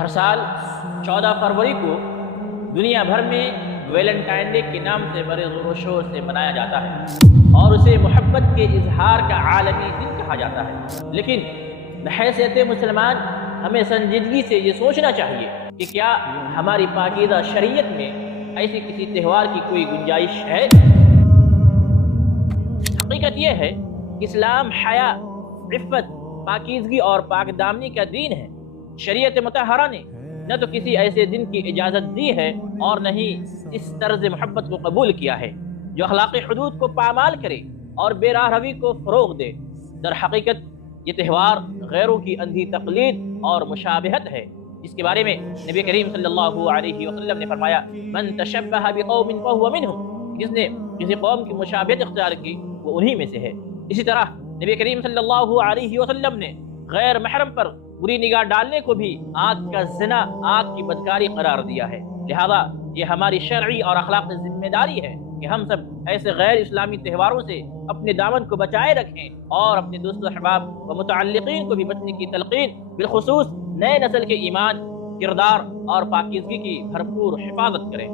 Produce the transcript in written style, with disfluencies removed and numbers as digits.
ہر سال 14 فروری کو دنیا بھر میں ویلنٹائن ڈے کے نام سے بڑے زور و شور سے منایا جاتا ہے اور اسے محبت کے اظہار کا عالمی دن کہا جاتا ہے۔ لیکن بحیثیت مسلمان ہمیں سنجیدگی سے یہ سوچنا چاہیے کہ کیا ہماری پاکیزہ شریعت میں ایسی کسی تہوار کی کوئی گنجائش ہے؟ حقیقت یہ ہے کہ اسلام حیا، عفت، پاکیزگی اور پاک دامنی کا دین ہے۔ شریعت مطہرہ نے نہ تو کسی ایسے دن کی اجازت دی ہے اور نہ ہی اس طرز محبت کو قبول کیا ہے جو اخلاقی حدود کو پامال کرے اور بے راہ روی کو فروغ دے۔ در حقیقت یہ تہوار غیروں کی اندھی تقلید اور مشابہت ہے، جس کے بارے میں نبی کریم صلی اللہ علیہ وسلم نے فرمایا، من تشبہ بقوم فہو منہم، جس نے کسی قوم کی مشابہت اختیار کی وہ انہی میں سے ہے۔ اسی طرح نبی کریم صلی اللہ علیہ وسلم نے غیر محرم پر بری نگاہ ڈالنے کو بھی آنکھ کا زنا، آنکھ کی بدکاری قرار دیا ہے۔ لہذا یہ ہماری شرعی اور اخلاقی ذمہ داری ہے کہ ہم سب ایسے غیر اسلامی تہواروں سے اپنے دامن کو بچائے رکھیں اور اپنے دوست و احباب و متعلقین کو بھی بچنے کی تلقین، بالخصوص نئے نسل کے ایمان، کردار اور پاکیزگی کی بھرپور حفاظت کریں۔